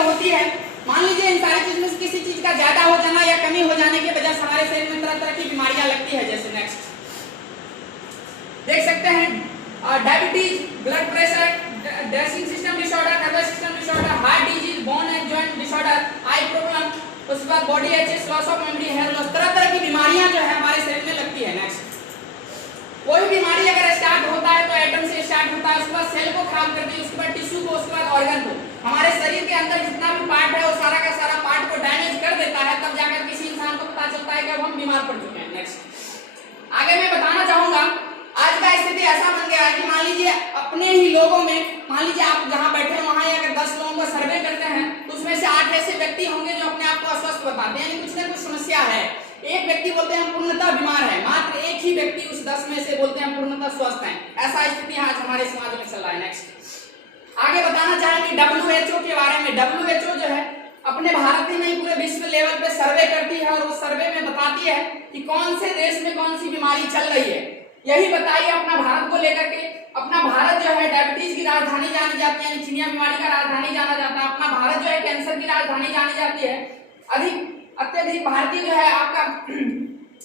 चीजें होती है, मान लीजिए इन सारी चीज में से किसी चीज का ज्यादा हो जाना या कमी हो जाने की वजह से हमारे शरीर में तरह तरह की बीमारियां लगती है। जैसे नेक्स्ट देख सकते हैं diabetes, blood pressure, dressing system disorder, nervous system disorder, heart disease, bone and joint disorder, eye problem, उसके बाद body aches, loss of memory, hair loss, तरह तरह की बीमारियां जो है हमारे शरीर में लगती है। नेक्स्ट कोई बीमारी अगर स्टार्ट होता है तो एटम से स्टार्ट होता है, उसके बाद सेल को खराब करती है, उसके बाद टिश्यू को, उसके बाद ऑर्गन को। हमारे शरीर के अंदर जितना भी पार्ट है वो सारा का सारा पार्ट को डैमेज कर देता है, तब जाकर किसी इंसान को पता चलता है कि अब हम बीमार पड़ चुके हैं। नेक्स्ट आगे मैं बताना चाहूंगा, आज का स्थिति ऐसा बन गया है कि मान लीजिए अपने ही लोगों में, मान लीजिए आप जहां बैठे हैं वहां अगर 10 लोगों का सर्वे करते हैं तो उसमें से 8 ऐसे व्यक्ति होंगे जो अपने आप को अस्वस्थ बताते हैं, यानी कुछ ना कुछ समस्या है। एक व्यक्ति बोलते हैं पूर्णतः बीमार है, मात्र एक ही व्यक्ति उस 10 में से बोलते हैं पूर्णतः स्वस्थ हैं। ऐसा स्थिति आज हमारे समाज में चल रहा है। नेक्स्ट आगे बताना चाहेंगे WHO के बारे में। WHO जो है अपने भारत में नहीं पूरे विश्व लेवल पे सर्वे करती है और उस सर्वे में बताती है कि कौन से देश में कौन सी बीमारी चल रही है। यही बताइए अपना भारत को लेकर के, अपना भारत जो है डायबिटीज की राजधानी जानी जाती है, चिनिया बीमारी का राजधानी जाना जाता है। अपना भारत जो है कैंसर की राजधानी जानी जाती है। अत्यधिक भारतीय जो है आपका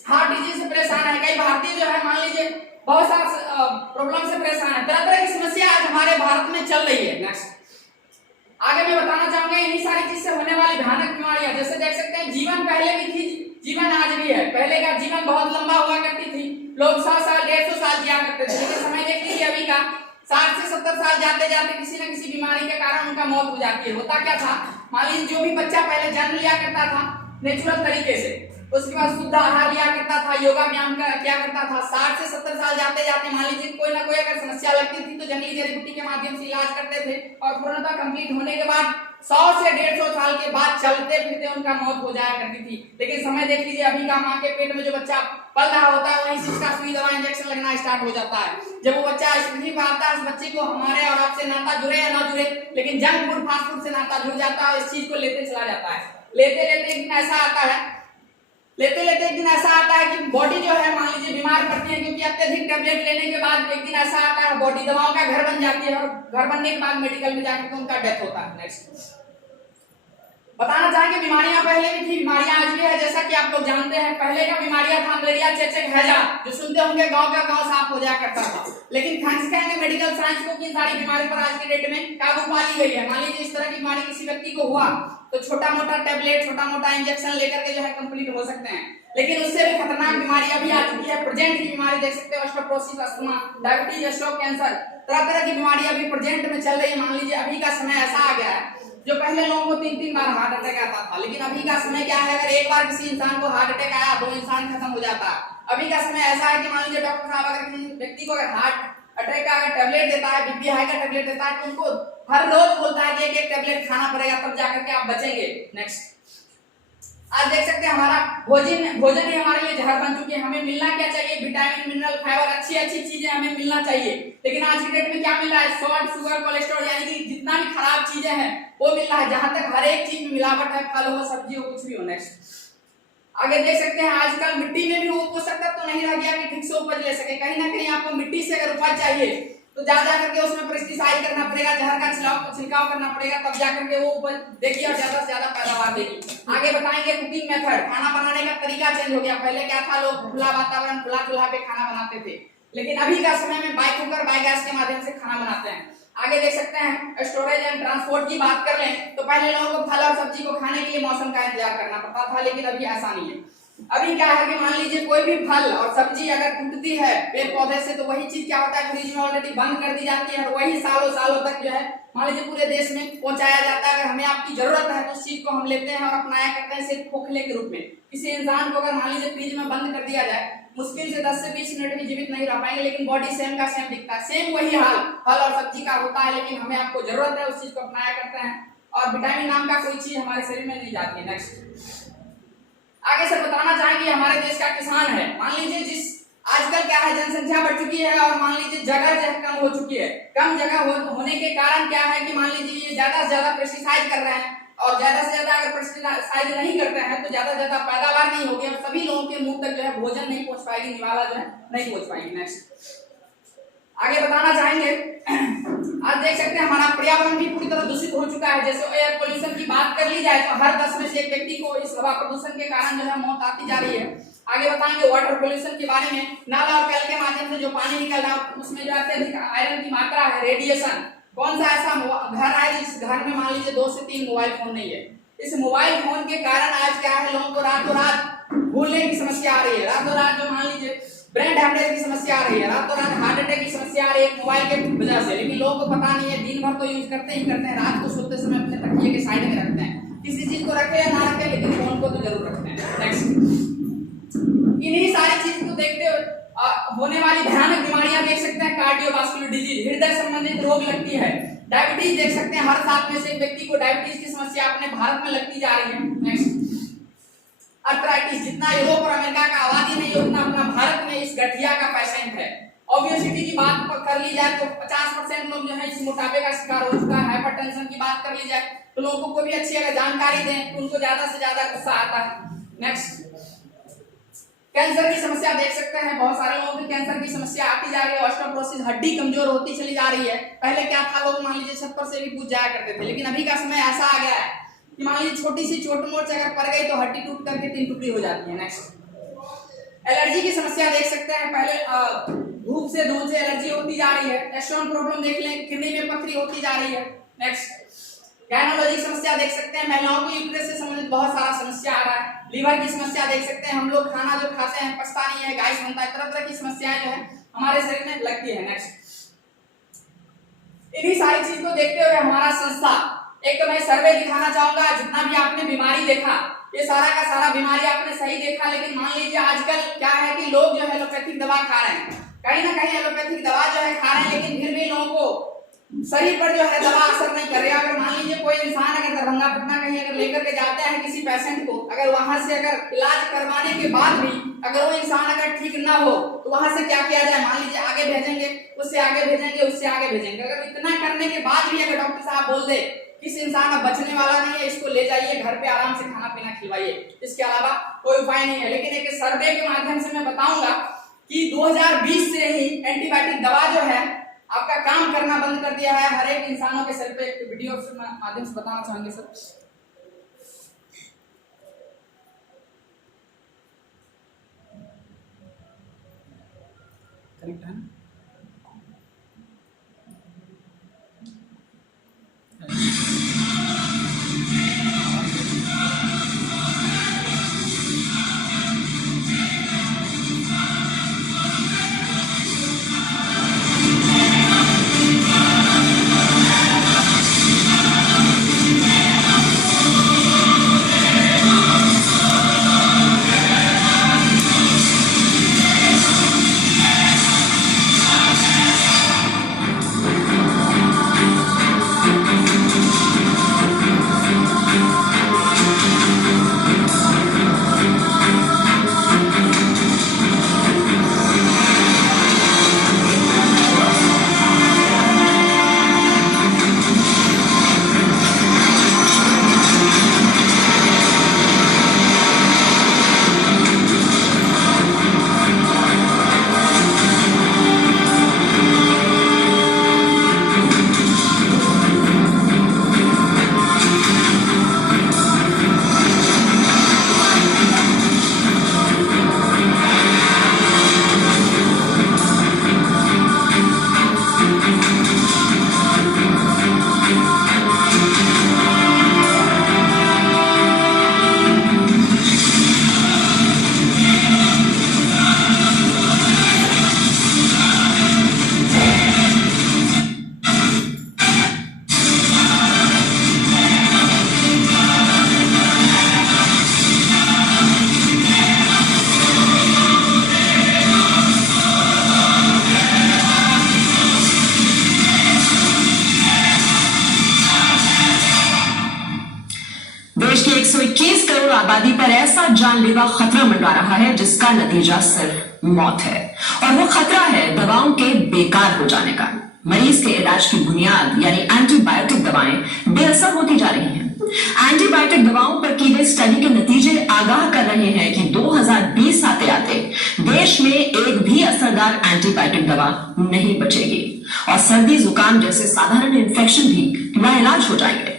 हार्ट डिजीज से परेशान है, कई भारतीय जो है मान लीजिए बहुत सारा प्रॉब्लम से परेशान है। तरह तरह की समस्या आज हमारे भारत में चल रही है। नेक्स्ट आगे मैं बताना चाहूंगा इन्हीं सारी चीज से होने वाली भयानक बीमारियां, जैसे देख सकते हैं जीवन पहले भी थी, जीवन आज भी है। पहले का जीवन बहुत लंबा हुआ करती थी, लोग 100 साल 150 साल जिया करते थे, लेकिन समय देख लीजिए अभी का 60 से 70 साल जाते जाते किसी न किसी बीमारी के कारण उनका मौत हो जाती है। होता क्या था, मान लीजिए जो भी बच्चा पहले जन्म लिया करता था नेचुरल तरीके से, उसके बाद शुद्ध आहार लिया करता था, योगा व्यायाम किया करता था, 60 से 70 साल जाते जाते मान लीजिए कोई ना कोई अगर समस्या लगती थी तो जंगली जड़ी बूटी के माध्यम से इलाज करते थे और पूर्णतः कंप्लीट होने के बाद 100 से 150 साल के बाद चलते फिरते उनका मौत हो जाया करती थी। लेकिन समय देख लीजिए अभी का माँ के पेट में जो बच्चा पल रहा होता है वहीं से उसका सुई दवा इंजेक्शन लगना स्टार्ट हो जाता है। जब वो बच्चा इस पृथ्वी पर आता है उस बच्चे को हमारे और आपसे नाता जुड़े या ना जुड़े, लेकिन जंक फूड फास्ट फूड से नाता जुड़ जाता है, इस चीज को लेते चला जाता है। लेते लेते एक दिन ऐसा आता है कि बॉडी जो है मान लीजिए बीमार पड़ती है, क्योंकि अत्यधिक टैबलेट लेने के बाद एक दिन ऐसा आता है बॉडी दवाओं का घर बन जाती है और घर बनने के बाद मेडिकल में जाकर तो उनका डेथ होता है। नेक्स्ट बताना चाहेंगे बीमारियां पहले भी थी, बीमारियां आज भी है। जैसा कि आप लोग जानते हैं पहले का बीमारियां था मलेरिया, चेचक, हैजा, जो सुनते होंगे गांव का गांव साफ हो जाया करता था। लेकिन थैंक्स कहेंगे मेडिकल साइंस को कि सारी बीमारी पर आज की डेट में काबू पा ली गई है। मान लीजिए इस तरह की बीमारी किसी व्यक्ति को हुआ तो छोटा मोटा टैबलेट, छोटा मोटा इंजेक्शन लेकर के जो है कंप्लीट हो सकते हैं, लेकिन उससे भी खतरनाक बीमारी अभी आ चुकी है। प्रेजेंट की बीमारी देख सकते हो, osteoporosis, asthma, diabetes, stroke, cancer, तरह तरह की बीमारी अभी प्रेजेंट में चल रही है। मान लीजिए अभी का समय ऐसा आ गया है जो पहले लोगों को 3-3 बार हार्ट अटैक आता था, लेकिन अभी का समय क्या है, अगर एक बार किसी इंसान को हार्ट अटैक आया तो इंसान खत्म हो जाता है। अभी का समय ऐसा है कि मान लीजिए डॉक्टर साहब अगर किसी व्यक्ति को अगर हार्ट अटैक का टैबलेट देता है, बीपी हाई का टैबलेट देता है, तो उनको हर रोज बोलता है कि एक टैबलेट खाना पड़ेगा तब जाकर के आप बचेंगे। नेक्स्ट आज देख सकते हैं हमारा भोजन ही हमारे लिए जहर बन चुकी है। हमें मिलना क्या चाहिए, विटामिन, मिनरल, फाइबर, अच्छी अच्छी चीजें हमें मिलना चाहिए, लेकिन आज की डेट में क्या मिल रहा है, सॉल्ट, शुगर, कोलेस्ट्रॉल, यानी कि जितना भी खराब चीजें हैं वो मिल रहा है। जहां तक हर एक चीज में मिलावट है, फल हो, सब्जी हो, कुछ भी हो। नेक्स्ट आगे देख सकते हैं आजकल मिट्टी में भी वो पोषक तत्व तो नहीं रह गया कि ठीक से उपज ले सके। कहीं ना कहीं आपको मिट्टी से अगर उपज चाहिए तो ज्यादा करके उसमें पेस्टिसाइड करना पड़ेगा, जहर का छिड़काव करना पड़ेगा, तब जाकर के वो उपज देगी और ज्यादा से ज्यादा पैदावार देगी। आगे बताएंगे कुकिंग मेथड, खाना बनाने का तरीका चेंज हो गया। पहले क्या था, लोग खुला वातावरण, खुला चूल्हा पे खाना बनाते थे, लेकिन अभी का समय में बाय कुकर, बाय गैस के माध्यम से खाना बनाते हैं। आगे देख सकते हैं स्टोरेज एंड ट्रांसपोर्ट की बात कर लें तो पहले लोगों को फल और सब्जी को खाने के लिए मौसम का इंतजार करना पड़ता था, लेकिन अभी ऐसा नहीं है। अभी क्या है कि मान लीजिए कोई भी फल और सब्जी अगर टूटती है पेड़ पौधे से तो वही चीज क्या होता है, फ्रिज में ऑलरेडी बंद कर दी जाती है और वही सालों सालों तक जो है मान लीजिए पूरे देश में पहुंचाया जाता है। अगर हमें आपकी जरूरत है तो उस चीज को हम लेते हैं और अपनाया करते हैं सिर्फ खोखले के रूप में। किसी इंसान को अगर मान लीजिए फ्रिज में बंद कर दिया जाए, मुश्किल से 10 से 20 मिनट में जीवित नहीं रह पाएंगे, लेकिन बॉडी सेम का सेम दिखता है। सेम वही हाल फल और सब्जी का होता है, लेकिन हमें आपको जरूरत है उस चीज को अपनाया करते हैं और विटामिन नाम का कोई चीज हमारे शरीर में नहीं जाती है। नेक्स्ट आगे से बताना चाहेंगे हमारे देश का किसान है। मान लीजिए जिस आजकल क्या है, जनसंख्या बढ़ चुकी है और मान लीजिए जगह जो है कम हो चुकी है। कम जगह होने के कारण क्या है कि मान लीजिए ये ज्यादा से ज्यादा पेस्टिसाइड कर रहे हैं और ज्यादा से ज्यादा अगर पेस्टिसाइड नहीं करते हैं तो ज्यादा से ज्यादा पैदावार नहीं होगी और सभी लोगों के मुंह तक जो है भोजन नहीं पहुंच पाएगी, निवाला जो है नहीं पहुंच पाएगी। नेक्स्ट आगे बताना चाहेंगे, आज देख सकते हैं हमारा पर्यावरण भी पूरी तरह दूषित हो चुका है। जैसे एयर पोल्यूशन की बात कर ली जाए तो हर 10 में से एक व्यक्ति को इस हवा प्रदूषण के कारण जो है मौत आती जा रही है। आगे बताएंगे वाटर पोल्यूशन के बारे में, नाला और कल के माध्यम से जो पानी निकल रहा है उसमें जो अत्यधिक आयरन की मात्रा है, रेडिएशन। कौन सा ऐसा घर है जिस घर में मान लीजिए 2 से 3 मोबाइल फोन नहीं है? इस मोबाइल फोन के कारण आज क्या है, लोगों को रातों रात भूलने की समस्या आ रही है, रातों रात जो मान लीजिए ब्रेन हैमरेज की समस्या आ रही है, रातों रात हार्ट अटैक की समस्या आ रही है मोबाइल के वजह से। लेकिन लोगों को पता नहीं है, दिन भर तो यूज करते ही करते हैं, रात को सोते समय अपने तकिए के साइड में रखते हैं। किसी चीज को रखे या ना रखे लेकिन फोन को तो जरूर रखते हैं। नेक्स्ट, इन्हीं सारी चीज को देखते हुए होने वाली भयानक बीमारियां देख सकते हैं, कार्डियोवास्कुलर डिजीज, हृदय संबंधित रोग लगती है। डायबिटीज देख सकते हैं, हर 7 में से एक व्यक्ति को डायबिटीज की समस्या अपने भारत में लगती जा रही है। नेक्स्ट, अर्थराइटिस, जितना यूरोप और अमेरिका का आबादी नहीं है उतना अपना भारत में इस गठिया का पेशेंट है। ओबेसिटी की बात कर ली जाए तो 50% लोग जो है इस मोटापे का शिकार हो चुका है। हाइपरटेंशन की बात कर ली जाए तो लोगों को भी अच्छी अगर जानकारी दें तो उनको ज्यादा से ज्यादा गुस्सा आता है। नेक्स्ट, कैंसर की समस्या देख सकते हैं, बहुत सारे लोगों में कैंसर की समस्या आती जा रही है। ऑस्टियोपोरोसिस, हड्डी कमजोर होती चली जा रही है। पहले क्या था, लोग मान लीजिए 70 से भी पूछ जाया करते थे, लेकिन अभी का समय ऐसा आ गया है कि मान लीजिए छोटी सी चोट मोच अगर पड़ गई तो हड्डी टूट करके 3 टुकड़ी हो जाती है। नेक्स्ट, एलर्जी की समस्या देख सकते हैं, पहले धूप से धूल से एलर्जी होती जा रही है। एस्टोन प्रॉब्लम देख लें, किडनी में पथरी होती जा रही है। नेक्स्ट, गायनोलॉजी की समस्या देख सकते हैं, महिलाओं को यूट्रस से संबंधित बहुत सारा समस्या आ रहा है। लीवर की समस्या देख सकते हैं, हम लोग खाना जो खाते हैं पचता नहीं है, गैस बनता है, तरह तरह की समस्याएं जो है हमारे शरीर में लगती है। नेक्स्ट, इन्हीं सारी चीज को देखते हुए हमारा संस्था एक तो मैं सर्वे दिखाना चाहूंगा, जितना भी आपने बीमारी देखा ये सारा का सारा बीमारी आपने सही देखा, लेकिन मान लीजिए आजकल क्या है कि लोग जो है एलोपैथिक दवा खा रहे हैं, कहीं ना कहीं एलोपैथिक दवा जो है खा रहे हैं, लेकिन फिर भी लोगों को शरीर पर जो है दवा असर नहीं कर रही है। अगर मान लीजिए कोई इंसान अगर दरभंगा पटना कहीं अगर लेकर के जाते हैं किसी पेशेंट को, अगर वहां से अगर इलाज करवाने के बाद भी अगर वो इंसान अगर ठीक ना हो तो वहां से क्या किया जाए, मान लीजिए आगे भेजेंगे, उससे आगे भेजेंगे, उससे आगे भेजेंगे। अगर इतना करने के बाद भी अगर डॉक्टर साहब बोल दे इस इंसान अब बचने वाला नहीं है, इसको ले जाइए घर पे आराम से खाना पीना खिलवाइए, इसके अलावा कोई उपाय नहीं है। लेकिन एक सर्वे के माध्यम से मैं बताऊंगा कि 2020 से ही एंटीबायोटिक दवा जो है आपका काम करना बंद कर दिया है। हर एक इंसानों के सर पे एक वीडियो के माध्यम से बताना चाहेंगे सर। कनेक्ट है ना? देश की 121 करोड़ आबादी पर ऐसा जानलेवा खतरा मंडरा रहा है जिसका नतीजा सिर्फ मौत है, और वो खतरा है दवाओं के बेकार हो जाने का। मरीज के इलाज की बुनियाद यानी एंटीबायोटिक दवाएं बेअसर होती जा रही हैं। एंटीबायोटिक दवाओं पर की गई स्टडी के नतीजे आगाह कर रहे हैं कि 2020 आते आते देश देश में एक भी असरदार एंटीबायोटिक दवा नहीं बचेगी और सर्दी जुकाम जैसे साधारण इन्फेक्शन भी लाइलाज हो जाएंगे।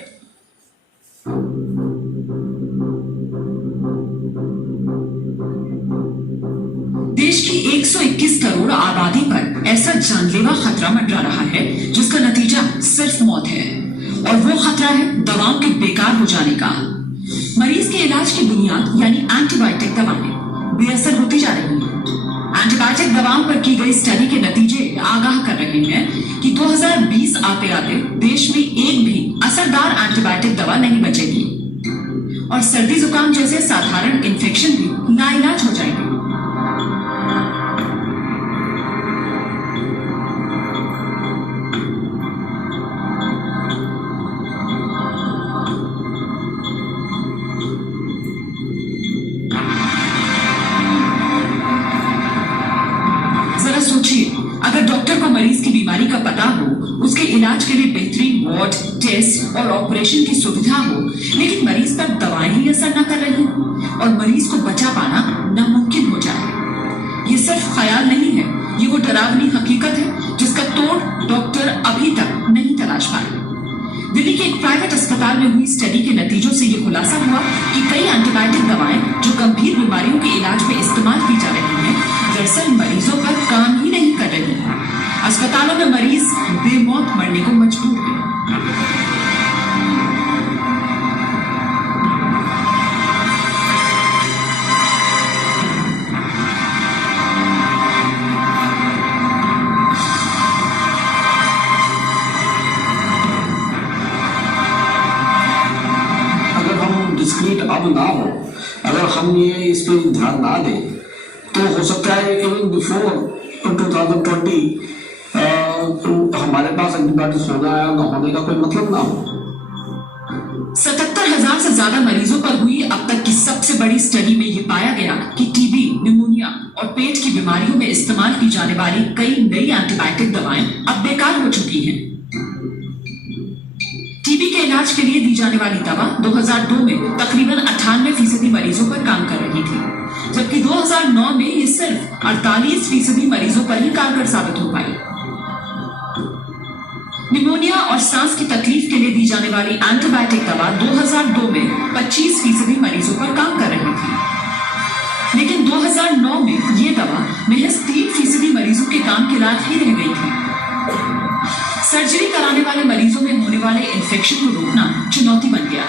देश की 121 करोड़ आबादी पर ऐसा जानलेवा खतरा मंडरा रहा है जिसका नतीजा सिर्फ मौत है, और वो खतरा है दवाओं के बेकार हो जाने का। मरीज के इलाज की बुनियाद यानी एंटीबायोटिक दवाएं बेअसर होती जा रही हैं। एंटीबायोटिक दवाओं पर की गई स्टडी के नतीजे आगाह कर रहे हैं कि 2020 आते आते देश में एक भी असरदार एंटीबायोटिक दवा नहीं बचेगी और सर्दी जुकाम जैसे साधारण इन्फेक्शन भी नाइलाज हो जाएंगे। अगर डॉक्टर को मरीज की बीमारी का पता हो, उसके इलाज के लिए बेहतरीन वार्ड, टेस्ट और ऑपरेशन की सुविधा हो, लेकिन मरीज पर दवाएं ही असर न कर रही हो और मरीज को बचा पाना नामुमकिन हो जाए। ये सिर्फ ख्याल नहीं है, ये वो डरावनी हकीकत है जिसका तोड़ डॉक्टर अभी तक नहीं तलाश पाए। दिल्ली के एक प्राइवेट अस्पताल में हुई स्टडी के नतीजों से ये खुलासा हुआ कि कई एंटीबायोटिक दवाएं जो गंभीर बीमारियों के इलाज में इस्तेमाल की जा रही हैं, दरअसल मरीजों पर काम ही नहीं कर रही है। अस्पतालों में मरीज बेमौत मरने को मजबूर हैं। अगर हम डिस्क्रीट अब ना हो, अगर हम ये इस पर ध्यान ना दें, तो हो सकता है इवन बिफोर 2020 हमारे पास एंटीबायोटिक्स होना या न होने का कोई मतलब ना हो। 77,000 से ज्यादा मरीजों पर हुई अब तक की सबसे बड़ी स्टडी में ये पाया गया कि टीबी, निमोनिया और पेट की बीमारियों में इस्तेमाल की जाने वाली कई नई एंटीबायोटिक दवाएं अब बेकार हो चुकी हैं। टीबी के इलाज के लिए दी जाने वाली दवा 2002 में तकरीबन 98% मरीजों पर काम कर रही थी, जबकि 2009 में ये सिर्फ 48% मरीजों पर ही कारगर साबित हो पाई। निमोनिया और सांस की तकलीफ के लिए दी जाने वाली एंटीबायोटिक दवा 2002 में 25% मरीजों पर काम कर रही थी, लेकिन 2009 में ये दवा महज 3% मरीजों के काम के लायक ही रह गई थी। सर्जरी कराने वाले मरीजों में होने वाले इन्फेक्शन को रोकना चुनौती बन गया।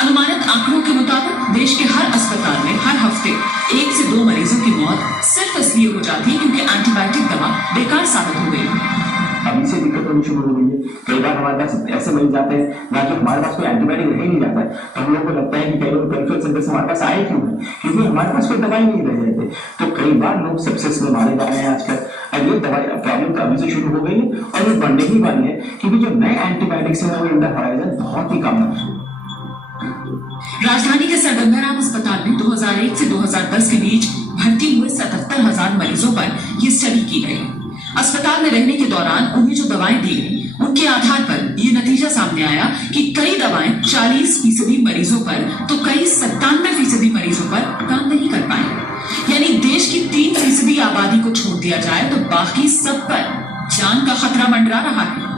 अनुमानित आंकड़ों के मुताबिक देश के हर अस्पताल में हर हफ्ते 1 से 2 मरीजों की मौत सिर्फ इसलिए हो जाती है क्योंकि एंटीबायोटिक दवा बेकार साबित हो गई। अभी से दिक्कत होनी शुरू हो गई है। कई बार हमारे पास ऐसे मरीज जाते हैं ना कि हमारे पास कोई एंटीबायोटिक रह ही नहीं जाता है, तो हम लोगों को लगता है कि कई लोग पेरिफेरल सेंटर से हमारे पास आए क्यों है, क्योंकि हमारे पास कोई दवाई नहीं रह जाते। तो कई बार लोग सेप्सिस में मारे जा रहे हैं आजकल, और ये दवाई प्रॉब्लम तो अभी से शुरू हो गई है और ये बढ़ने ही वाली है, क्योंकि जो नए एंटीबायोटिक्स है वो इंडर हॉराइजन बहुत ही कम है। राजधानी के सर गंगाराम अस्पताल में 2001 से 2010 के बीच भर्ती हुए 77,000 मरीजों पर यह स्टडी की गई। अस्पताल में रहने के दौरान उन्हें जो दवाएं दी गई, उनके आधार पर यह नतीजा सामने आया कि कई दवाएं 40% मरीजों पर तो कई 97% मरीजों पर काम नहीं कर पाई। यानी देश की 3% आबादी को छोड़ दिया जाए तो बाकी सब पर जान का खतरा मंडरा रहा है।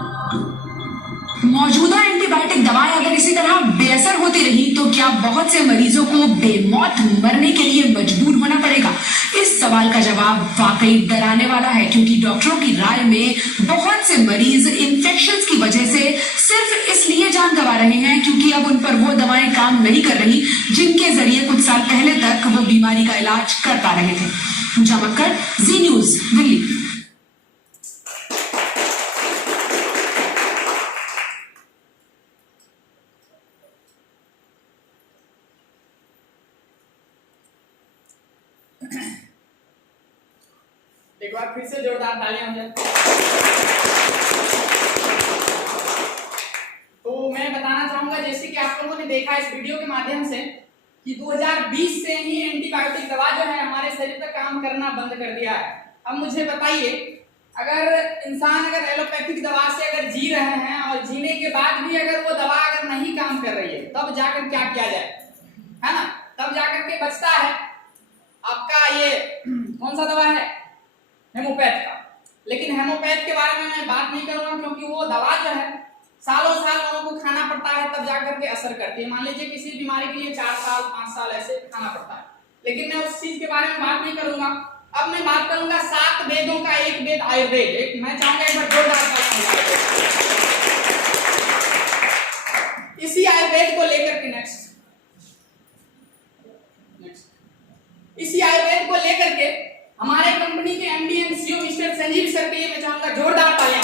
मौजूदा एंटीबायोटिक दवाएं अगर इसी तरह बेअसर होती रही तो क्या बहुत से मरीजों को बेमौत मरने के लिए मजबूर होना पड़ेगा? इस सवाल का जवाब वाकई डराने वाला है, क्योंकि डॉक्टरों की राय में बहुत से मरीज इन्फेक्शंस की वजह से सिर्फ इसलिए जान गंवा रहे हैं क्योंकि अब उन पर वो दवाएं काम नहीं कर रही जिनके जरिए कुछ साल पहले तक वो बीमारी का इलाज कर पा रहे थे। पूजा मक्कर, जी न्यूज, दिल्ली। एक बार फिर से जोरदार तालियां हो जाए। तो मैं बताना चाहूंगा, जैसे कि आप लोगों ने देखा इस वीडियो के माध्यम से कि 2020 से ही एंटीबायोटिक दवा जो है हमारे शरीर पर काम करना बंद कर दिया है। अब मुझे बताइए, अगर इंसान अगर एलोपैथिक दवा से अगर जी रहे हैं और जीने के बाद भी अगर वो दवा अगर नहीं काम कर रही है, तब जाकर क्या किया जाए, है ना? तब जाकर के बचता है। आपका ये कौन सा दवा है, हेमोपैथ का। लेकिन हेमोपैथ के बारे में मैं बात नहीं करूंगा, क्योंकि वो दवा जो है सालों साल लोगों को खाना पड़ता है, तब जाकर के असर करती है। मान लीजिए किसी बीमारी के लिए 4 साल 5 साल ऐसे खाना पड़ता है, लेकिन मैं उस चीज के बारे में बात नहीं करूंगा। अब मैं बात करूंगा 7 वेदों का एक वेद आयुर्वेद। मैं चाहूंगा एक बार जोरदार इसी आयुर्वेद को लेकर के नेक्स्ट इसी आयुर्वेद को लेकर के हमारे कंपनी के MD and CEO mister Sanjeev sir के लिए मैं चाहूंगा जोरदार तालियां।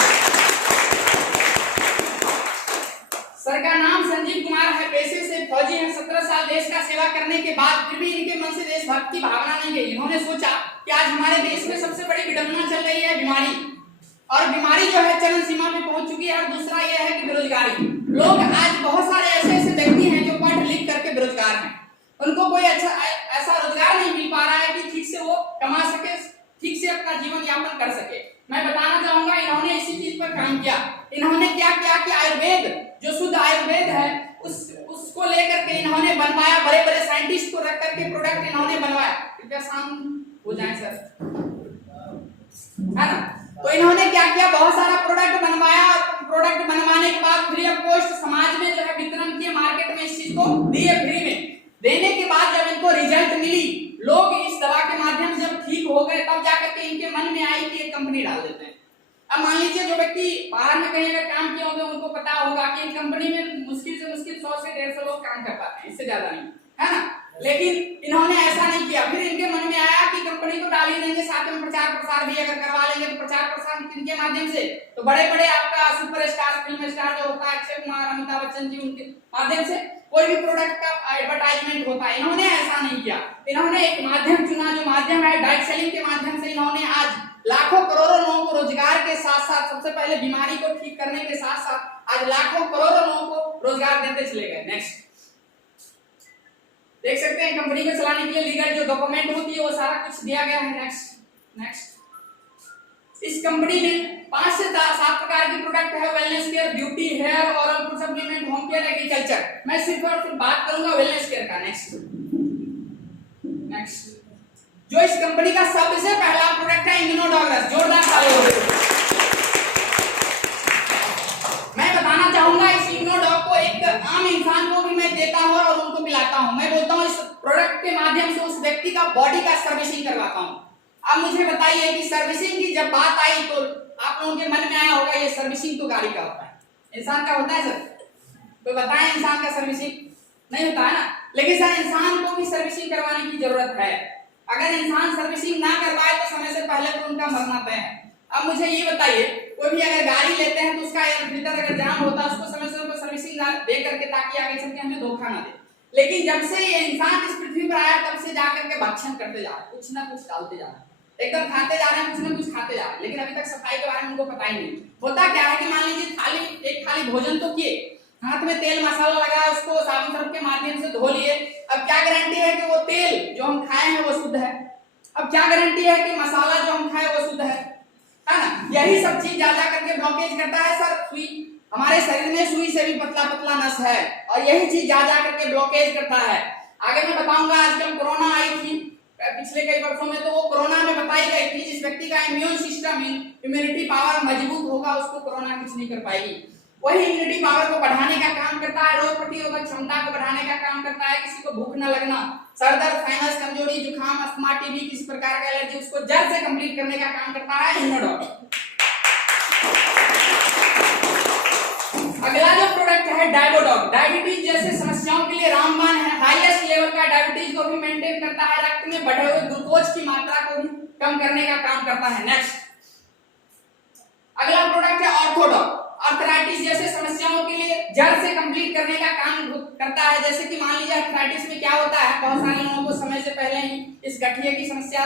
सर का नाम संजीव कुमार है, पेशे से फौजी हैं, 17 साल देश का सेवा करने के बाद फिर भी इनके मन से देशभक्ति भावना नहीं गई। इन्होंने सोचा कि आज हमारे देश में सबसे बड़ी विडंबना चल रही है बीमारी, और बीमारी जो है चरम सीमा पे पहुंच चुकी है। और दूसरा यह है कि बेरोजगारी। लोग आज बहुत सारे ऐसे व्यक्ति हैं जो पढ़ लिख करके बेरोजगार हैं, उनको कोई अच्छा ऐसा रोजगार नहीं मिल पा रहा है कि ठीक से वो कमा सके, ठीक से अपना जीवन यापन कर सके। मैं बताना चाहूंगा इन्होंने इसी चीज पर काम किया। इन्होंने क्या किया कि आयुर्वेद जो शुद्ध आयुर्वेद है उसको लेकर के इन्होंने बनवाया, बड़े बड़े साइंटिस्ट को रख करके प्रोडक्ट इन्होंने बनवाया। कृपया शांत हो जाए सर, है ना। तो इन्होंने क्या किया, बहुत सारा प्रोडक्ट बनवाया। प्रोडक्ट बनवाने के बाद फ्री ऑफ कॉस्ट समाज में जो है वितरण किए, मार्केट में इस चीज को दिए फ्री में। देने के बाद जब इनको रिजल्ट मिली, लोग इस दवा के माध्यम से जब ठीक हो गए, तब जाकर के इनके मन में आई कि एक कंपनी डाल देते हैं। अब मान लीजिए जो व्यक्ति बाहर में कहीं अगर काम किया होगा उनको पता होगा कि एक कंपनी में मुश्किल से मुश्किल 100 से 150 लोग काम कर पाते हैं, इससे ज्यादा नहीं, है ना। लेकिन इन्होंने ऐसा नहीं किया। फिर इनके मन में आया कि कंपनी को डाल ही देंगे, साथ में प्रचार प्रसार भी अगर करवा लेंगे तो प्रचार प्रसार इनके माध्यम से तो बड़े बड़े आपका सुपरस्टार फिल्म स्टार जो होता है अक्षय कुमार, अमिताभ बच्चन जी, उनके माध्यम से कोई भी प्रोडक्ट का एडवर्टाइजमेंट होता है। इन्होंने ऐसा नहीं किया। इन्होंने एक माध्यम चुना, जो माध्यम है डायरेक्ट सेलिंग के माध्यम से इन्होंने आज लाखों करोड़ों लोगों को रोजगार के साथ साथ, सबसे पहले बीमारी को ठीक करने के साथ साथ आज लाखों करोड़ों लोगों को रोजगार देते चले गए। नेक्स्ट देख सकते हैं कंपनी को चलाने के लिए लीगल जो डॉक्यूमेंट होती है वो सारा कुछ दिया गया है। नेक्स्ट इस कंपनी में 5 से 7 प्रकार की प्रोडक्ट है, wellness care, beauty, hair, oral food supplement, home care, agriculture. मैं सिर्फ और सिर्फ बात करूंगा वेलनेस केयर का। नेक्स्ट जो इस कंपनी का सबसे पहला प्रोडक्ट है इम्यूनोडॉगरस। जोरदार ताली हो गई। मैं बताना चाहूंगा इस इम्यूनोडॉग को एक आम इंसान को भी मैं देता हूं और उनको पिलाता हूं। मैं बोलता हूं इस प्रोडक्ट के माध्यम से उस व्यक्ति का बॉडी का सर्विसिंग करवाता हूं। अब मुझे बताइए कि सर्विसिंग की जब बात आई तो आप लोगों के मन में आया होगा ये सर्विसिंग तो गाड़ी का होता है, इंसान का होता है सर? तो बताएं इंसान का सर्विसिंग नहीं होता है ना। लेकिन सर इंसान को भी सर्विसिंग करवाने की जरूरत है। अगर इंसान सर्विसिंग ना करवाए तो समय से पहले तो उनका मरना तय है। अब मुझे ये बताइए, कोई भी अगर गाड़ी लेते हैं तो उसका एयर फिल्टर अगर जाम होता है उसको समय से सर्विसिंग दे करके, ताकि आगे चल के हमें धोखा ना दे। लेकिन जब से ये इंसान इस पृथ्वी पर आया तब से जाकर के भक्षण करते जा रहे हैं, कुछ ना कुछ डालते जा रहे हैं, एकदम खाते जा रहे हैं, कुछ ना कुछ खाते जा रहे हैं, लेकिन अभी तक सफाई के बारे में उनको पता ही नहीं। होता क्या है कि मान लीजिए एक थाली भोजन तो किए, हाथ में तेल मसाला लगा, उसको साबुन सर्फ के माध्यम से धो लिए। अब क्या गारंटी है कि वो तेल जो हम खाए हैं वो शुद्ध है? अब क्या गारंटी है कि मसाला जो हम खाए वो शुद्ध है ना। यही सब चीज जा करके ब्लॉकेज करता है सर। सुई, हमारे शरीर में सुई से भी पतला पतला नस है और यही चीज जा करके ब्लॉकेज करता है। आगे मैं बताऊंगा, आजकल कोरोना आई थी पिछले कई वर्षों में, तो वो कोरोना में बताई गई थी जिस व्यक्ति का इम्यून सिस्टम, इम्यूनिटी पावर मजबूत होगा उसको कोरोना कुछ नहीं कर पाएगी। वही इम्यूनिटी पावर को बढ़ाने का काम करता है, रोग प्रतिरोधक क्षमता को बढ़ाने का काम करता है, किसी को भूख न लगना, सर दर्द, साइनस, कमजोरी, जुकाम, अस्थमा, टीबी, किसी प्रकार का एलर्जी, उसको जड़ से कंप्लीट करने का काम करता है इम्यूनोडॉग। अगला जो प्रोडक्ट है डायबोडॉग, डायबिटीज जैसे समस्याओं के लिए रामबाण है। हाईएस्ट लेवल का डायबिटीज को भी मेंटेन करता है, रक्त में बढ़े हुए ग्लूकोज की मात्रा को भी कम करने का काम करता है। नेक्स्ट अगला प्रोडक्ट है ऑर्थोडॉग, आर्थराइटिस जैसे समस्याओं के लिए जड़ से कंप्लीट करने का काम करता है। जैसे कि मान लीजिए आर्थराइटिस में क्या होता है, बहुत सारे लोगों को समय से पहले ही इस गठिए की समस्या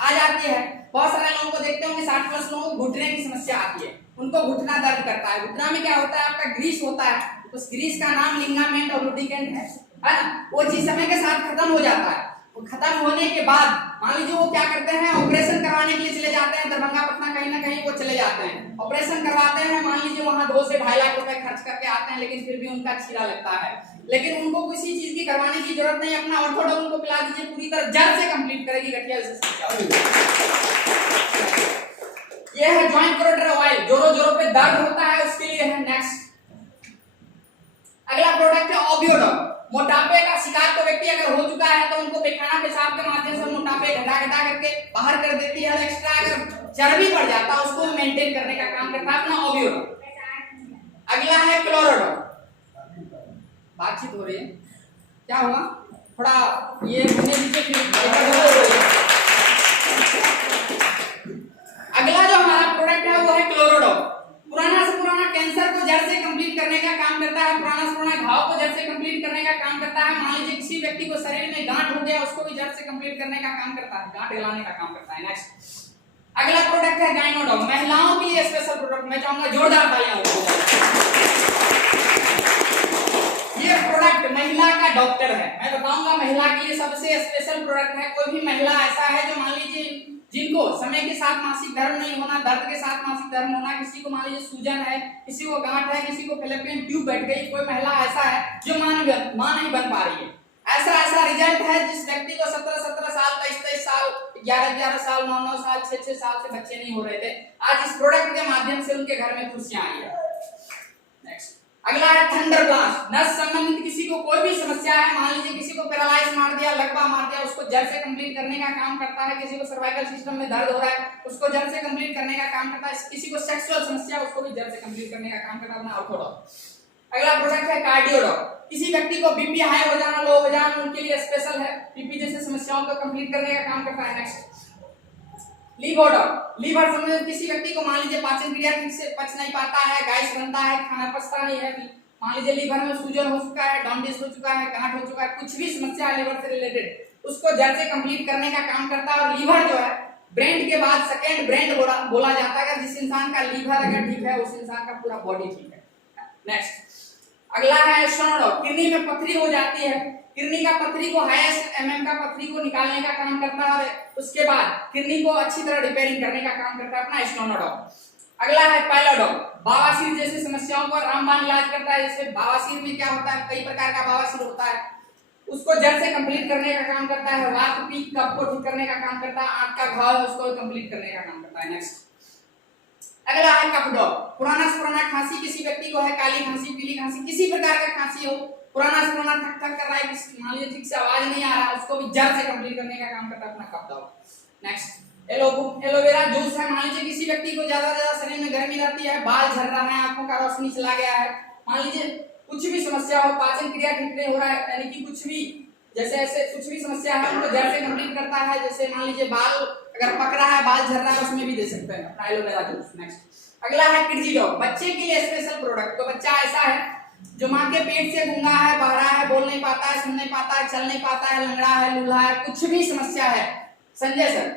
आ जाती है। बहुत सारे लोगों को देखते होंगे 60+ लोगों को घुटने की समस्या आती है, उनको घुटना दर्द करता है। घुटना में क्या होता है, आपका ग्रीस होता है, उस ग्रीस का नाम लिगामेंट और लुब्रिकेंट है ना। वो चीज समय के साथ खत्म हो जाता है। खत्म होने के बाद मान लीजिए वो क्या करते हैं, ऑपरेशन करवाने के लिए चले जाते हैं दरभंगा पटना, कहीं ना कहीं वो चले जाते हैं, ऑपरेशन करवाते हैं, मान लीजिए वहां 2 से 2.5 लाख रुपए खर्च करके आते हैं, लेकिन फिर भी उनका चीरा लगता है, लेकिन उनको किसी चीज की करवाने की जरूरत नहीं, अपना ऑर्थोडॉक्स उनको पिला दीजिए, पूरी तरह जड़ से कंप्लीट करेगी गठिया ये है जॉइंट कोरोनरी ऑयल, जोरों पे दर्द होता है उसके लिए है। नेक्स्ट अगला प्रोडक्ट है ओबियोडॉक। मोटापे का शिकार को व्यक्ति अगर हो चुका है तो उनको पेखाना पेशाब के माध्यम से मोटापे घटा करके बाहर कर देती है, एक्स्ट्रा अगर चर्बी बढ़ जाता है उसको मेंटेन करने का काम करता है अपना ओबियोडॉक। अगला है क्लोरोडॉक। बातचीत हो रही है, क्या हुआ, थोड़ा ये अगला जो हमारा प्रोडक्ट है वो है क्लोरोडॉक। पुराना से पुराना कैंसर को जड़ से कंप्लीट करने का काम करता है, पुराना से पुराना घाव को जड़ से कंप्लीट करने का काम करता है। मान लीजिए किसी व्यक्ति को शरीर में गांठ हो गया, उसको भी जड़ से कंप्लीट करने का काम करता है, गांठ हिलाने का काम करता है। नेक्स्ट अगला प्रोडक्ट है गाइनोडॉक, महिलाओं के लिए स्पेशल प्रोडक्ट। मैं चाहूंगा जोरदार तालियां हो। ये प्रोडक्ट महिला का डॉक्टर है, मैं बताऊंगा महिला के लिए सबसे स्पेशल प्रोडक्ट है। कोई भी महिला ऐसा है जो मान लीजिए जिनको समय के साथ मासिक धर्म नहीं होना, दर्द के साथ मासिक धर्म होना, किसी को मान लीजिए सूजन है, किसी को गांठ है, किसी को फैलोपियन ट्यूब बैठ गई, कोई महिला ऐसा है जो मां नहीं बन पा रही है, ऐसा रिजल्ट है जिस व्यक्ति को 17 साल, 23 साल, 11 साल, 9 साल, 6 साल से बच्चे नहीं हो रहे थे, आज इस प्रोडक्ट के माध्यम से उनके घर में खुशियां आई है। नेक्स्ट अगला है थंडर ब्लास्ट। नस संबंधित किसी को कोई भी समस्या है, मान लीजिए किसी को पैरालाइज मार दिया, लकवा मार दिया, उसको जड़ से कंप्लीट करने का काम करता है। किसी को सर्वाइकल सिस्टम में दर्द हो रहा है, उसको जड़ से कंप्लीट करने का काम करता है। किसी को सेक्सुअल समस्या, उसको भी जड़ से कंप्लीट करने का काम करता है अपना ऑर्थोडॉक। अगला प्रोडक्ट है कार्डियोडॉक। किसी व्यक्ति को बीपी हाई हो जाना, लो हो जाना, उनके लिए स्पेशल है, बीपी जैसे समस्याओं को कंप्लीट करने का काम करता है। नेक्स्ट लिवोडॉक। लीवर संबंधित किसी व्यक्ति को मान लीजिए पाचन क्रिया ठीक से पच नहीं पाता है, गैस बनता है, खाना पचता नहीं है, मान लीजिए लीवर में सूजन हो चुका है, जॉन्डिस हो चुका है, गांठ हो चुका है, कुछ भी समस्या है लीवर से रिलेटेड, उसको जड़ से कंप्लीट करने का काम करता है। और लीवर जो है ब्रेन के बाद सेकंड ब्रेन बोला जाता है। जिस इंसान का लीवर अगर ठीक है उस इंसान का पूरा बॉडी ठीक है। नेक्स्ट अगला है स्टोनोडॉक। किडनी में पथरी हो जाती है, किडनी का पथरी को हाईएस्ट एमएम का पथरी को निकालने का काम करता है, उसके बाद किडनी को अच्छी तरह रिपेयरिंग करने का काम करता है अपना स्टोनोडॉक। अगला है पाइलोडॉक। बवासीर जैसी समस्याओं को रामबाण इलाज करता है। जैसे बवासीर में क्या होता है, कई प्रकार का बवासीर होता है, उसको जड़ से कंप्लीट करने का काम करता है। वात पीत कफ को ठीक करने का काम करता है। आंख का घाव है उसको कंप्लीट करने का काम करता है। नेक्स्ट अगला है कफडॉक। पुराना से पुराना खांसी किसी व्यक्ति को है, काली खांसी, पीली खांसी, किसी प्रकार का खांसी हो, पुराना से पुराना थक थक कर रहा है, मान लीजिए ठीक से आवाज नहीं आ रहा, उसको भी जड़ से कंप्लीट करने का काम करता है अपना कफडॉक। नेक्स्ट एलोवेरा जूस है। मान लीजिए किसी व्यक्ति को ज्यादा शरीर में गर्मी रहती है, बाल झड़ रहा है, आंखों का रोशनी चला गया है, मान लीजिए कुछ भी समस्या हो, पाचन क्रिया ठीक नहीं हो रहा है, यानी कि कुछ भी जैसे ऐसे कुछ भी समस्या है उनको जड़ से कंप्लीट करता है। जैसे मान लीजिए बाल अगर पक रहा है, बाल झड़ रहा है, उसमें भी दे सकते हैं अपना एलोवेरा जूस। नेक्स्ट अगला है किडजीडॉक। बच्चे के लिए स्पेशल प्रोडक्ट। तो बच्चा ऐसा है जो माँ के पेट से गूंगा है, बहरा है, बोल नहीं पाता है, सुन नहीं पाता है, चल नहीं पाता है, लंगड़ा है, लूल्हा है, कुछ भी समस्या है संजय सर,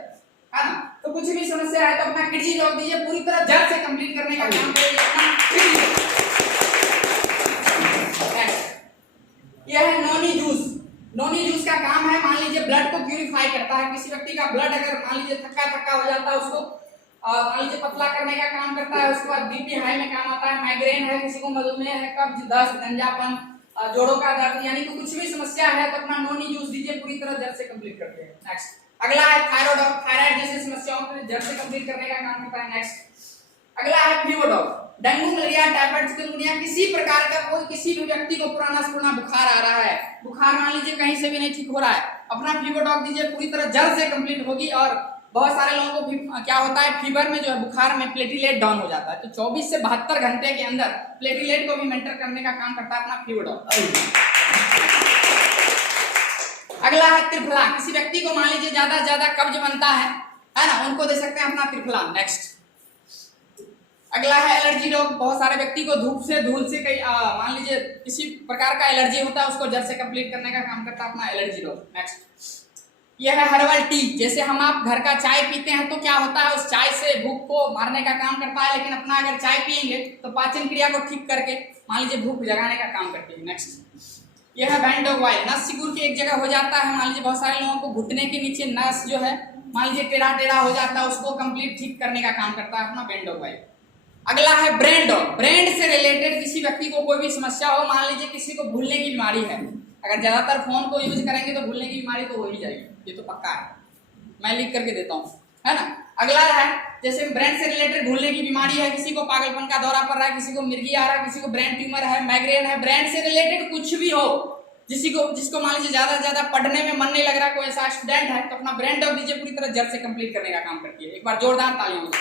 है ना, तो कुछ भी समस्या है तो अपना किडजीडॉक दीजिए, पूरी तरह जड़ से कंप्लीट करने का काम करेगा अपना। यह है नोनी जूस। नोनी जूस का काम है, मान लीजिए ब्लड को प्यूरिफाई करता है। किसी व्यक्ति का ब्लड अगर मान लीजिए थक्का हो जाता है, उसको मान लीजिए पतला करने का काम करता है। उसके बाद बीपी हाई में काम आता है। माइग्रेन है, किसी को मधुमेह है, कब्ज, दस्त, गंजापन, जोड़ों का दर्द, यानी कि कुछ भी समस्या है तो अपना नोनी जूस दीजिए, पूरी तरह जड़ से कंप्लीट करते हैं। नेक्स्ट अगला है थायराइड। थायराइड जैसी समस्याओं को जड़ से कंप्लीट करने का काम करता है। नेक्स्ट अगला है फ्लूइडॉक। डेंगू, मलेरिया, टाइफाइड, चिकनगुनिया, किसी प्रकार का कोई किसी भी व्यक्ति को पुराना से पुराना बुखार आ रहा है, बुखार मान लीजिए कहीं से भी नहीं ठीक हो रहा है, अपना फ्लूइडॉक दीजिए, पूरी तरह जड़ से कंप्लीट होगी। और बहुत सारे लोगों को क्या होता है, फीवर में जो है बुखार में प्लेटिलेट डाउन हो जाता है, तो 24 से 72 घंटे के अंदर प्लेटिलेट को भी मेंटेन करने का काम करता है अपना फ्लूइडॉक। अगला है त्रिफला। किसी व्यक्ति को मान लीजिए ज्यादा कब्ज बनता है ना, उनको दे सकते हैं अपना त्रिफला। नेक्स्ट अगला है एलर्जी डॉग। बहुत सारे व्यक्ति को धूप से, धूल से कई मान लीजिए किसी प्रकार का एलर्जी होता है, उसको जड़ से कंप्लीट करने का काम करता है अपना एलर्जी डॉग। नेक्स्ट यह है हर्बल टी। जैसे हम आप घर का चाय पीते हैं तो क्या होता है, उस चाय से भूख को मारने का काम करता है, लेकिन अपना अगर चाय पियेंगे तो पाचन क्रिया को ठीक करके मान लीजिए भूख जगाने का काम करती है। नेक्स्ट यह है बैंडोग ऑयल। नस सिकुड़ के एक जगह हो जाता है, मान लीजिए बहुत सारे लोगों को घुटने के नीचे नस जो है मान लीजिए टेढ़ा टेढ़ा हो जाता है, उसको कंप्लीट ठीक करने का काम करता है अपना बैंडोग ऑयल। अगला है ब्रेन डॉग। ब्रेन से रिलेटेड किसी व्यक्ति को कोई भी समस्या हो, मान लीजिए किसी को भूलने की बीमारी है, अगर ज्यादातर फोन को यूज करेंगे तो भूलने की बीमारी तो हो ही जाएगी, ये तो पक्का है, मैं लिख करके देता हूँ, है ना। अगला है जैसे ब्रेन से रिलेटेड भूलने की बीमारी है, किसी को पागलपन का दौरा पड़ रहा है, किसी को मिर्गी आ रहा है, किसी को ब्रेन ट्यूमर है, माइग्रेन है, ब्रेन से रिलेटेड कुछ भी हो, जिसको मान लीजिए ज्यादा से ज्यादा पढ़ने में मन नहीं लग रहा, कोई ऐसा स्टूडेंट है, तो अपना ब्रेन डॉग दीजिए, पूरी तरह जड़ से कंप्लीट करने का काम करती है। एक बार जोरदार तालियां हो।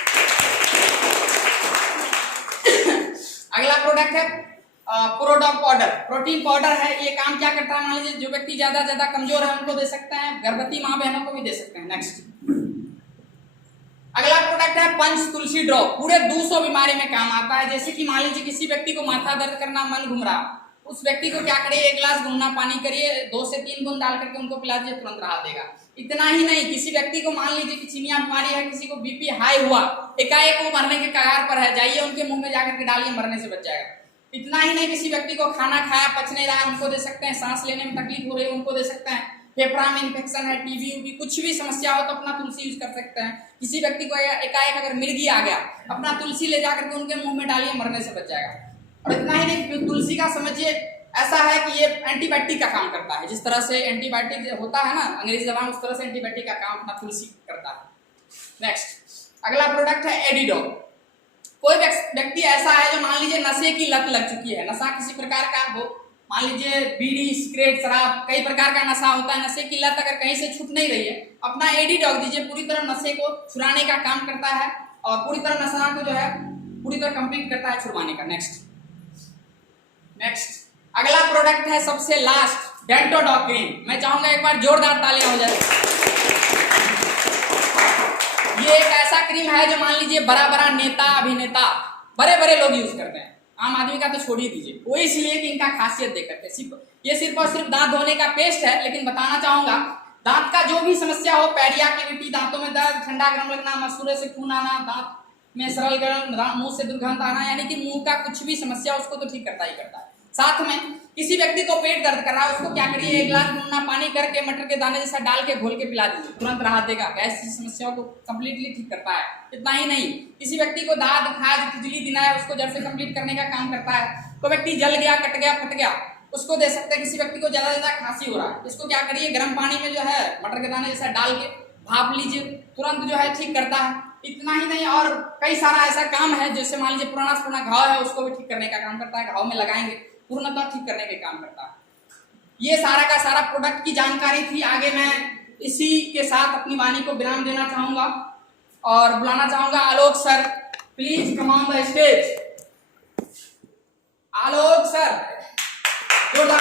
अगला प्रोडक्ट है प्रोडॉग पाउडर। प्रोटीन पाउडर है, ये काम क्या करता है, मान लीजिए जो व्यक्ति ज्यादा कमजोर है उनको दे सकते हैं, गर्भवती माँ बहनों को भी दे सकते हैं। नेक्स्ट अगला प्रोडक्ट है पंच तुलसी ड्रॉप। पूरे 200 बीमारी में काम आता है। जैसे कि मान लीजिए किसी व्यक्ति को माथा दर्द करना, मन घूम रहा, उस व्यक्ति को क्या करिए, 1 गिलास गुनगुना पानी करिए, 2 से 3 बूंद डाल करके उनको पिला दीजिए, तुरंत राहत देगा। इतना ही नहीं, किसी व्यक्ति को मान लीजिए कि चिनिया बीमारी है, किसी को बीपी हाई हुआ, एकाएक वो मरने के कगार पर है, जाइए उनके मुंह में जाकर के डालिए, मरने से बच जाएगा। इतना ही नहीं, किसी व्यक्ति को खाना खाया पच नहीं रहा, उनको दे सकते हैं। सांस लेने में तकलीफ हो रही है, उनको दे सकते हैं। फेफड़ा में इन्फेक्शन है, टीबी उबी कुछ भी समस्या हो तो अपना तुलसी यूज कर सकते हैं। किसी व्यक्ति को एकाएक अगर मिर्गी आ गया, अपना तुलसी ले जाकर के उनके मुंह में डालिए, मरने से बच जाएगा। और इतना ही नहीं, तुलसी का समझिए ऐसा है कि ये एंटीबायोटिक का काम करता है। जिस तरह से एंटीबायोटिक होता है ना अंग्रेजी दवा में, उस तरह से एंटीबायोटिक का काम अपना तुलसी करता है। नेक्स्ट अगला प्रोडक्ट है एडिडो। कोई व्यक्ति ऐसा है जो मान लीजिए नशे की लत लग चुकी है, नशा किसी प्रकार का हो, मान लीजिए बीड़ी, सिगरेट, शराब, कई प्रकार का नशा होता है, नशे की लत अगर कहीं से छूट नहीं रही है, अपना एडिडॉग दीजिए, पूरी तरह नशे को छुड़ाने का काम करता है और पूरी तरह नशा को जो है पूरी तरह कंप्लीट करता है छुड़वाने का। नेक्स्ट अगला प्रोडक्ट है सबसे लास्ट, डेंटोडॉग क्रीम। मैं चाहूंगा एक बार जोरदार तालियां हो जाए। ये एक ऐसा क्रीम है जो मान लीजिए बड़ा नेता, अभिनेता, बड़े लोग यूज करते हैं, आम आदमी का तो छोड़ ही दीजिए। वो इसलिए कि इनका खासियत देख करके ये सिर्फ और सिर्फ दांत धोने का पेस्ट है, लेकिन बताना चाहूंगा दांत का जो भी समस्या हो, पैरिया कैविटी, दांतों में दर्द, ठंडा गर्म लगना, मसूड़े से खून आना, दांत में सरल गर्म, मुंह से दुर्गंध आना, यानी कि मुंह का कुछ भी समस्या उसको तो ठीक करता ही करता है। साथ में किसी व्यक्ति को पेट दर्द कर रहा है, उसको क्या करिए, 1 गिलास गुनगुना पानी करके मटर के दाने जैसा डाल के घोल के पिला दीजिए, तुरंत राहत देगा। गैस की समस्याओं को कंप्लीटली ठीक करता है। इतना ही नहीं, किसी व्यक्ति को दाद, खाज, खिचड़ी देना है, उसको जड़ से कंप्लीट करने का काम करता है। कोई व्यक्ति जल गया, कट गया, फट गया, उसको दे सकते हैं। किसी व्यक्ति को ज्यादा खांसी हो रहा है, इसको क्या करिए, गर्म पानी में जो है मटर के दाने जैसा डाल के भाप लीजिए, तुरंत जो है ठीक करता है। इतना ही नहीं, और कई सारा ऐसा काम है, जैसे मान लीजिए पुराना घाव है, उसको भी ठीक करने का काम करता है। घाव में लगाएंगे, पूर्णतः ठीक करने के काम करता है। ये सारा का सारा प्रोडक्ट की जानकारी थी। आगे मैं इसी के साथ अपनी वाणी को विराम देना चाहूंगा और बुलाना चाहूंगा Alok sir, please come on the stage. Alok sir, जोरदार